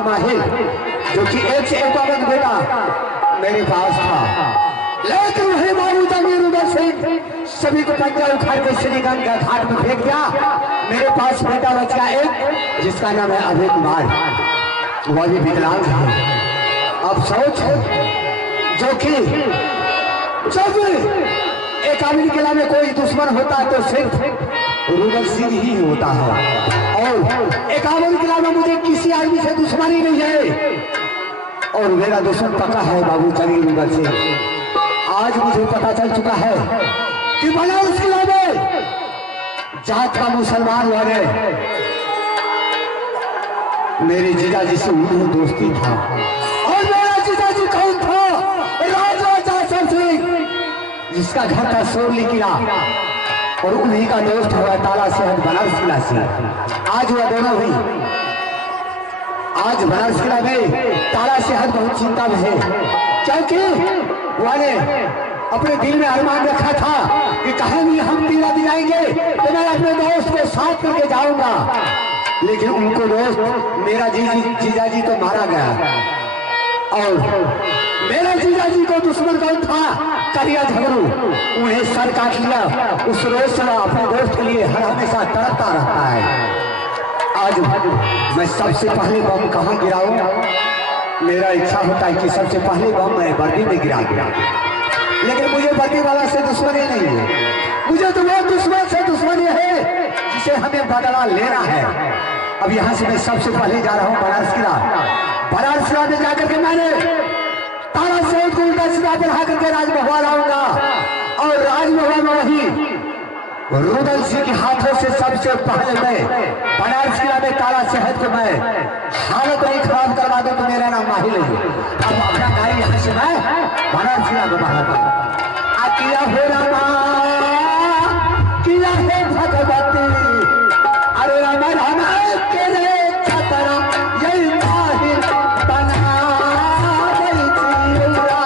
माहिर जो कि एक से एक औरत बेटा मेरे पास था, लेकिन वही बाबू जमीर उधर से सभी को पंजा उखाड़ के श्रीगंज का घाट में फेंक दिया। मेरे पास बेटा बच गया एक, जिसका नाम है अभय कुमार, वह भी विकलांग है। अब सोच जो कि जब एक आदमी के में कोई दुश्मन होता है तो सिर्फ रुदल सिंह ही होता है, और एक आदमी के में मुझे किसी आदमी से दुश्मनी नहीं है, और मेरा दुश्मन पक्का है बाबू जमीर रुदल सिंह। आज मुझे पता चल चुका है कि बनारस किला में जात का मुसलमान वाले मेरे जीजाजी से उन्हें दोस्ती था, और मेरा जीजाजी कौन था? राजा सिंह, जिसका घर था सोरली किला, और उन्हीं का दोस्त हुआ ताला शहर बनारस किला से। आज वह दोनों भी आज बनारस किला में ताला शहर बहुत चिंता में है, क्योंकि वाले अपने दिल में अरमान रखा था कि कहीं भी हम पीला दिलाएंगे तो मैं अपने दोस्त को साथ करके जाऊंगा, लेकिन उनको दोस्त मेरा जीजाजी तो मारा गया, और मेरे जीजाजी को दुश्मन कौन था? करिया झगड़ू, उन्हें सर काट लिया। उस रोज से अपने दोस्त के लिए हर हमेशा तड़पता रहता है। आज मैं सबसे पहले बम कहाँ गिराऊं? मेरा इच्छा होता है कि सबसे पहले बम मैं वर्दी में गिरा दिया, लेकिन मुझे वर्दी वाला से दुश्मनी नहीं है, मुझे तो वो दुश्मन से दुश्मनी है जिसे हमें बदला लेना है। अब यहाँ से मैं सबसे पहले जा रहा हूँ बनारस किला। बनारस किला में जाकर के मैंने तारा शहर को उल्टा सीधा बढ़ा करके राजमहल आऊंगा, और राजमहल में वही रुदल सिंह के हाथों से सबसे पहले मैं बनारस किला में तारा शहर को मैं हालत नहीं खराब करवा दूं तो मेरा नाम माहिर है। अब अपना गाड़ी यहाँ से मैं बनारस किला को बाहर किया हो रामा किया है भगवती, अरे रामा रामा तेरे छतरा यही माहिर बना गई जीरा।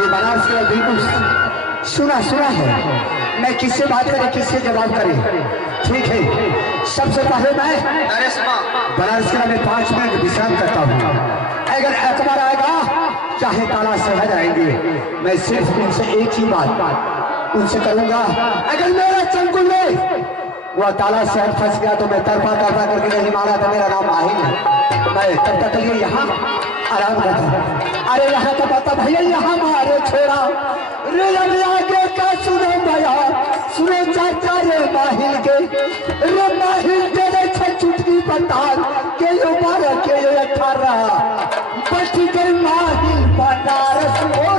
ये बनारस का बिल्कुल सुना सुना है। मैं किससे बात करें, किससे जवाब करें? ठीक है, सबसे पहले मैं बनारस का मैं 5 मिनट विश्राम करता हूँ। अगर अखबार आएगा चाहे ताला शहर आएंगे, मैं सिर्फ उनसे एक ही बात उनसे करूंगा। अगर मेरा चंकुल में वह ताला शहर फंस गया तो मैं तरफा तरफा करके नहीं मारा तो मेरा नाम आ ही नहीं। मैं तब तक लिए यहाँ आराम करता। अरे यहाँ तो बता भैया, यहाँ मारे छोड़ा रे आगे का सुनो भैया, सुने चाचा रे माहिल के, रे माहिल के रे चुटकी बता के यो 12 के यो 18 बच गई माहिल बनारस हो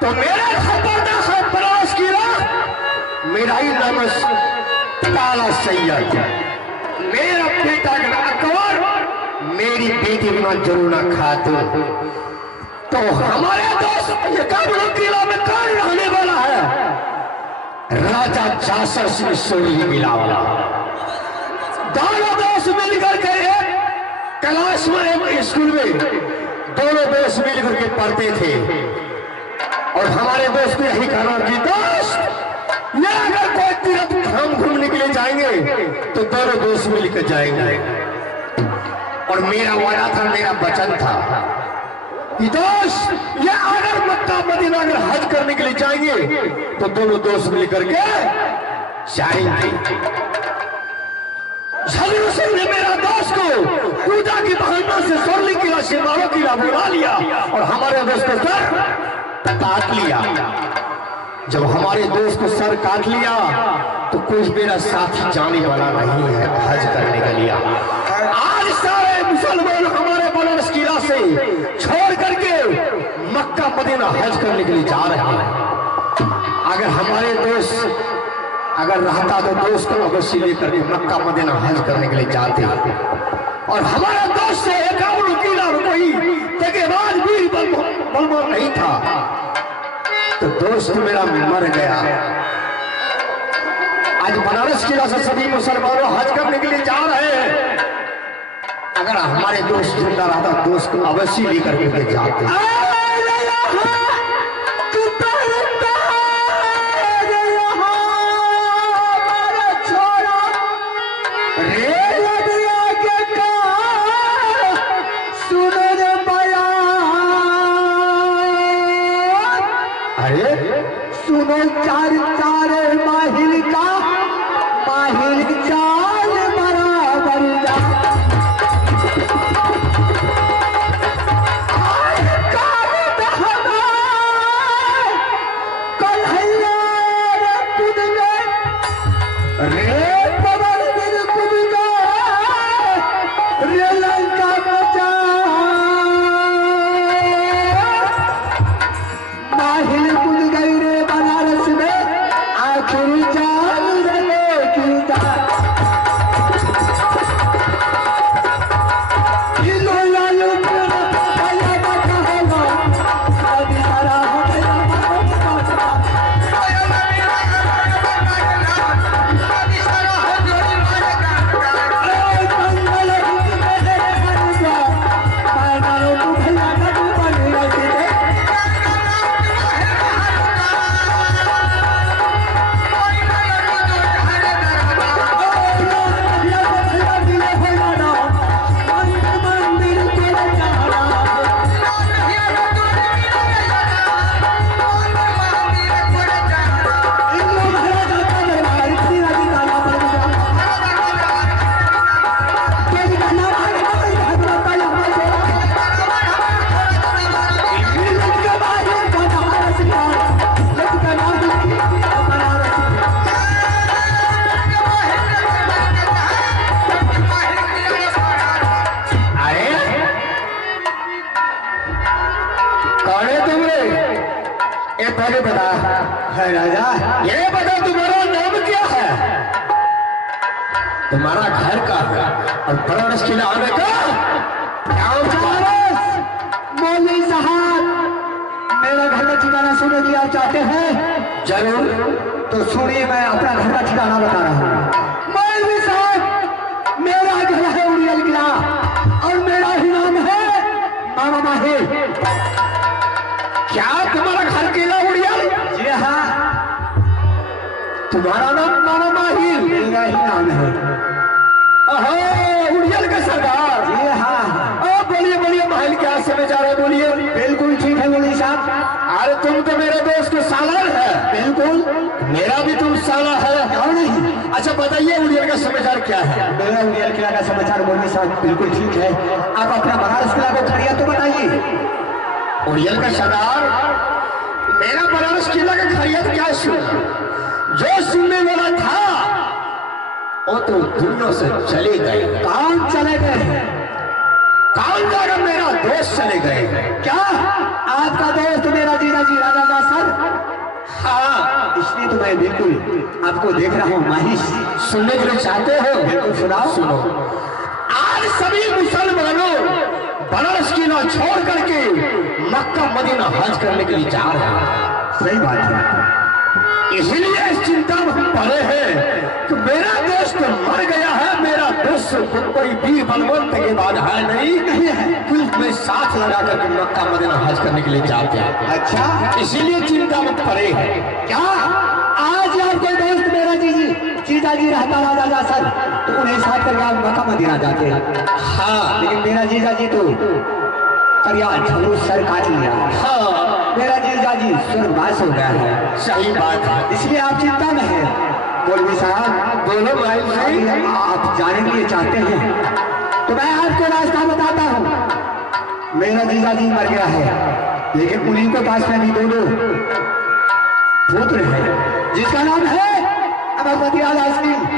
तो मेरे घर पर है बनारस किला, मेरा ही नाम ताला सैयद, मेरा बेटा अकबर, मेरी बेटी बिना जरूर ना खातून। तो हमारे दोस्त ये काबुल किला में कौन रहने वाला है? राजा जासर सिंह सोरी मिला वाला। दोनों दोस्त मिलकर के एक क्लास में, एक स्कूल में दोनों दोस्त मिलकर के पढ़ते थे। और हमारे दोस्त को यही कहना कि दोस्त ये अगर कोई तीर्थ धाम घूमने के लिए जाएंगे तो दोनों दोस्त मिलकर जाएंगे। और मेरा वादा था, मेरा वचन था कि दोस्त ये अगर मक्का मदीना अगर हज करने के लिए जाएंगे तो दोनों दोस्त मिलकर के जाएंगे। झलू सिंह ने मेरा दोस्त को पूजा की बहाना से सोरली किला से मारो किला बुला लिया और हमारे दोस्त को सर काट लिया। जब हमारे दोस्त को सर काट लिया तो कुछ मेरा साथी जाने वाला नहीं है हज करने के लिए। आज सारे मुसलमान हमारे बनारस किला से छोड़ करके मक्का मदीना हज करने के लिए जा रहे हैं। अगर हमारे दोस्त अगर रहता तो दोस्त को अवश्य लेकर के मक्का मदीना हज करने के लिए जाते। और हमारा दोस्त से एकावन किला कोई तकेबाज भी बलवान नहीं था तो दोस्त मेरा मर गया। आज बनारस किला से सभी मुसलमानों हज करने के लिए जा रहे हैं। अगर हमारे दोस्त जिंदा रहता दोस्त को अवश्य लेकर के जाते। सुनो चार चार माहिल का माहिल चाल बराबर जा। कल हल्लार कूद गए रे पवन बिन कूद गए रे लंका बचा। माहिल कूद गई रे बनारस में आखिरी जान रहे की जान। इलो लालू तेरा भैया बता होगा अभी सारा हो गया पहले बता है राजा, ये बता तुम्हारा नाम क्या है? तुम्हारा घर का है और बनारस किला आने का मौलवी साहब मेरा घर का ठिकाना सुनने की आप चाहते हैं? जरूर। तो सुनिए मैं अपना घर का ठिकाना बता रहा हूँ। मौलवी साहब मेरा घर है उड़ियल किला और मेरा ही नाम है मामा माहिर। क्या तुम्हारा घर किला उड़ियल? जी हाँ। तुम्हारा नाम मामा माहिर? मेरा ही नाम है। अहो उड़ियल का सरदार? जी हाँ। बोलिए बोलिए महल क्या समाचार है? बोलिए। बिल्कुल ठीक है मौलवी साहब। अरे तुम तो मेरे दोस्त के साला है। बिल्कुल। मेरा भी तुम साला है। क्यों नहीं? अच्छा बताइए उड़ियल का समाचार क्या है? मेरा उड़ियल किला का समाचार मौलवी साहब बिल्कुल ठीक है। आप अपना बनारस किला को खड़िया तो बताइए। उड़ियल का सरदार मेरा बनारस किला का खैरियत क्या सुना? जो सुनने वाला था वो तो दुनिया से चले गए। कौन चले गए? कौन जाएगा? मेरा दोस्त चले गए। क्या आपका दोस्त मेरा जीजा जी राजा तो मैं बिल्कुल आपको देख रहा हूँ माहिश। सुनने के लिए चाहते हो? बिल्कुल सुनाओ। सुनो। आज सभी मुसलमानों बनारस किला छोड़ करके मक्का मदीना हज करने के लिए जा रहे हैं। सही बात है। इसलिए इस चिंता में हम पड़े हैं कि मेरा दोस्त मर गया है, मेरा दोस्त कोई वीर बलवंत के बाद है नहीं है, कुल में साथ लगा करके मक्का मदीना हज करने के लिए जाते हैं। अच्छा, इसीलिए चिंता में पड़े हैं। क्या आज आप कोई दोस्त मेरा जीजा जी रहता राजा सर तो उन्हें साथ करके आप मक्का मदीना जाते हैं? हाँ, लेकिन मेरा जीजा जी तो करिया झलू सर काट लिया। हाँ, मेरा जीजा जी स्वर्गवास हो गया है। सही बात है। इसलिए आप चिंता में हैं। मौलवी साहब, बोलो भाई भाई। आप जाने के लिए चाहते हैं तो मैं आपको रास्ता बताता हूँ। मेरा जीजा जी मर गया है, लेकिन उन्हीं के पास में भी दो पुत्र है, जिसका नाम है अमरपति आला सिंह।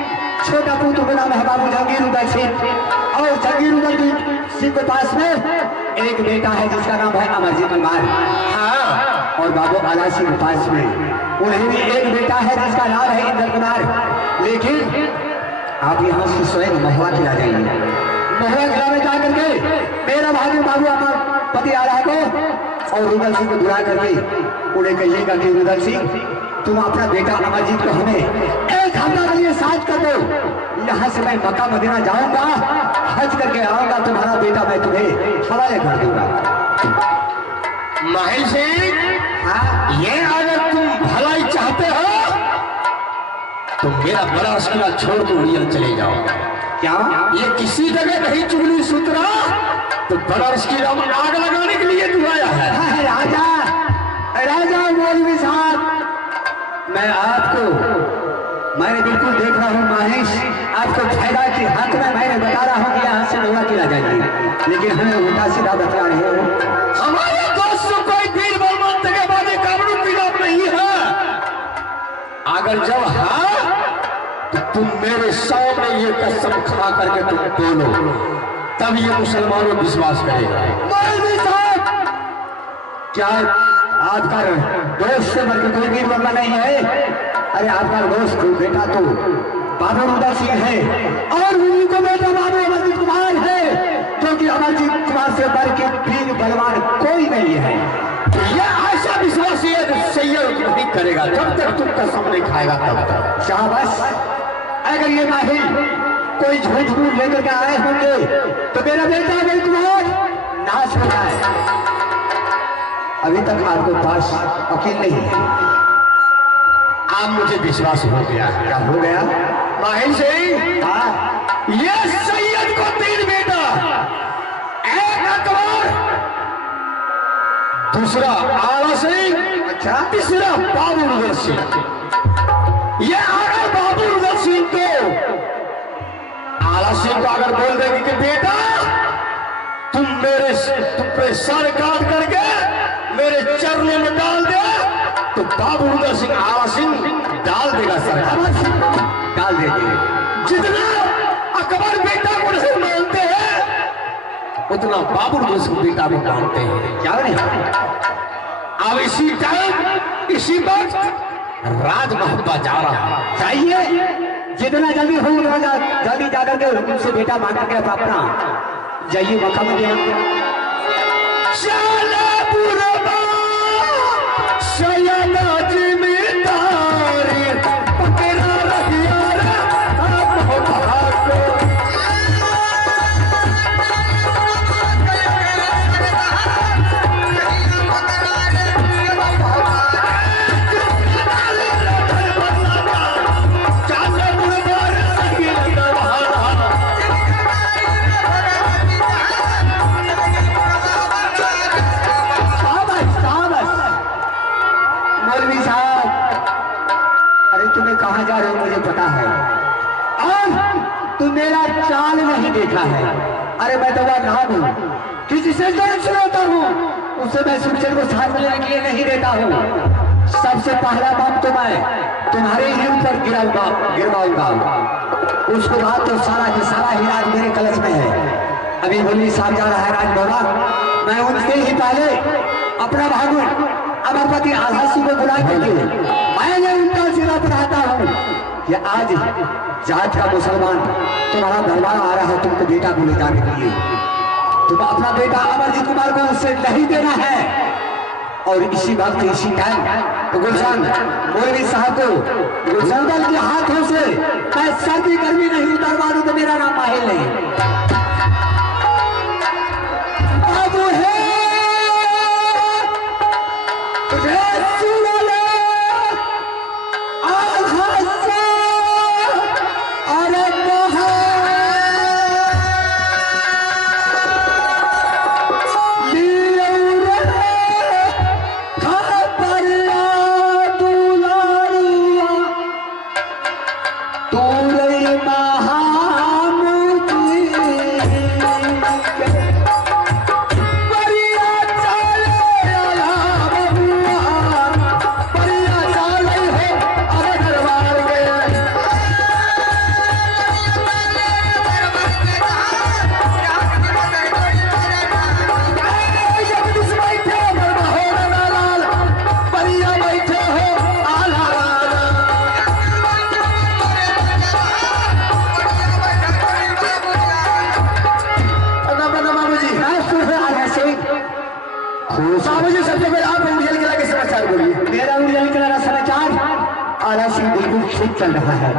छोटा पुत्र का नाम है बाबू जहांगीर उदय सिंह, और जहांगीर उदय सिंह के पास में एक बेटा है जिसका नाम है अमरजीत कुमार। हाँ, और बाबू आला सिंह के पास में उन्हें भी एक बेटा है जिसका नाम है इंद्र कुमार। लेकिन आप यहाँ से स्वयं महुआ खिला जाइए। महुआ खिला में जाकर के मेरा भाई बाबू अमरपति आला को और रुदल सिंह को बुला करके उन्हें कहिएगा कि रुदल सिंह, तुम अपना बेटा अमरजीत को हमें एक हफ्ता के लिए साथ कर दो। यहाँ से मैं मक्का मदीना जाऊंगा, हज करके आऊंगा, तुम्हारा बेटा मैं तुम्हें हवाले कर दूंगा। माहिल सिंह, हाँ, ये अगर तुम भलाई चाहते हो तो मेरा बनारस किला छोड़ के उड़ियल चले जाओ। क्या ये किसी जगह नहीं चुगली सूत्रा, तो बनारस किला में आग लगाने के लिए तू आया है। हाँ, राजा राजा मौलवी साहब, मैंने बिल्कुल देख रहा हूँ माहिश, आपको फायदा के हक में मैंने बता रहा हूँ कि यहाँ से महुआ किला जाइए, लेकिन हमें उल्टा सीधा बता रहे हो। हमारे दोस्त कोई वीर बलवंत के बाद काबरू खिलाफ नहीं है। अगर जब हाँ तो तुम मेरे सामने ये कसम खा करके तुम बोलो, तब ये मुसलमानों विश्वास करेगा। मौलवी साहब, क्या आपका दोस्त से बढ़कर कोई वीर बलवा नहीं है? अरे आपका दोस्त बेटा तो बाबू रुदल सिंह है, और उन्हीं को बेटा बाबू अमरजीत कुमार है, क्योंकि अमरजीत कुमार से बढ़ के वीर बलवान कोई नहीं है। यह ऐसा विश्वास है सैयद नहीं करेगा जब तक तुम कसम नहीं खाएगा तब तक। शाबाश, अगर ये माहिर कोई झूठ मूठ लेकर के आए होंगे तो मेरा बेटा अमरजीत कुमार नाश हो जाए। अभी तक आपके पास वकील नहीं है। आप मुझे विश्वास हो गया। क्या हो गया? माहिल सिंह, हाँ, ये सैयद को 3 बेटा, एक अकबर, दूसरा आला सिंह, अच्छा, तीसरा बाबू रुदल सिंह। ये अगर बाबू रुदल सिंह को आला सिंह को अगर बोल देंगे कि बेटा तुम पे सर काट करके मेरे चरणों में डाल दे, तो बाबू रुदल सिंह आला सिंह डाल देगा सर, डाल देंगे। जितना अकबर बेटा को नहीं मानते हैं उतना बाबू रुदल सिंह बेटा को मानते हैं। क्या नहीं? अब इसी टाइम इसी वक्त राजमहल जा रहा है। चाहिए जितना जल्दी हो उतना जल्दी जाकर के उनसे बेटा मांगा के अपना जाइए मक्का मदीना। कहाँ जा रहे हो मुझे पता है, और तू मेरा चाल नहीं देखा है। अरे मैं तो वह नाम हूँ कि जिसे जन्म से होता हूँ उसे मैं सूचन को साथ लेने के लिए नहीं देता हूँ। सबसे पहला बात तो मैं तुम्हारे ही ऊपर गिरवाऊंगा, उसके बाद तो सारा की सारा हिराज मेरे कलश में है। अभी बोली साहब जा रहा है राजभवन, मैं उनसे ही पहले अपना भागू अमरपति आला सिंह को बुला करके मैंने उनका कि आज जात का मुसलमान तुम्हारा दरबार आ रहा है तुमको बेटा को ले जाने के लिए। तुम अपना बेटा अमरजीत कुमार को उससे नहीं देना है। और इसी वक्त इसी टाइम गुलशन मौलवी साहब को गुलशन के हाथों से मैं सर्दी गर्मी नहीं उतारवा दूं तो मेरा नाम माहिल नहीं। अब है सबसे पहले आप उड़ियल किला के समाचार बोलिए। मेरा उड़ियल किला का समाचार आला सिंह बिल्कुल ठीक चल रहा है,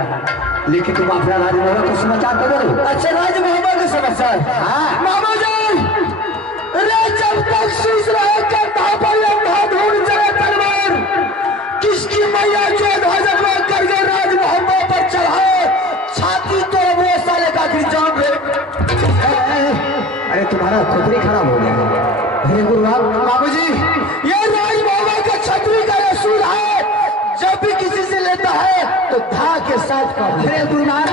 लेकिन तुम अपना राज मोहब्बा का समाचार तो बोलो। अच्छा राज मोहब्बा का समाचार। हाँ मामा जी, जब तक शीश रहे कंधा पर लंघा ढूंढ चले तलवार, किसकी मैया जो ध्वजा में करके राज मोहब्बा पर चढ़ाए छाती तो वो साले का जाम रे। अरे तुम्हारा खोपड़ी खराब हो गया है। अरे बाबू जी, ये राज मोहब्बा का छतरी का रसूल है, जब भी किसी से लेता है तो धा के साथ का। अरे गुरुनाथ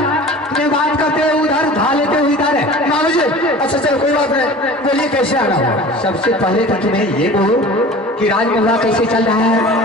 तुम्हें बात करते हो उधर, धा लेते हो इधर है। बाबू जी अच्छा चलो कोई बात नहीं, बोलिए कैसे आना हो। सबसे पहले तो तुम्हें ये बोलो कि राज मोहब्बा कैसे चल रहा है।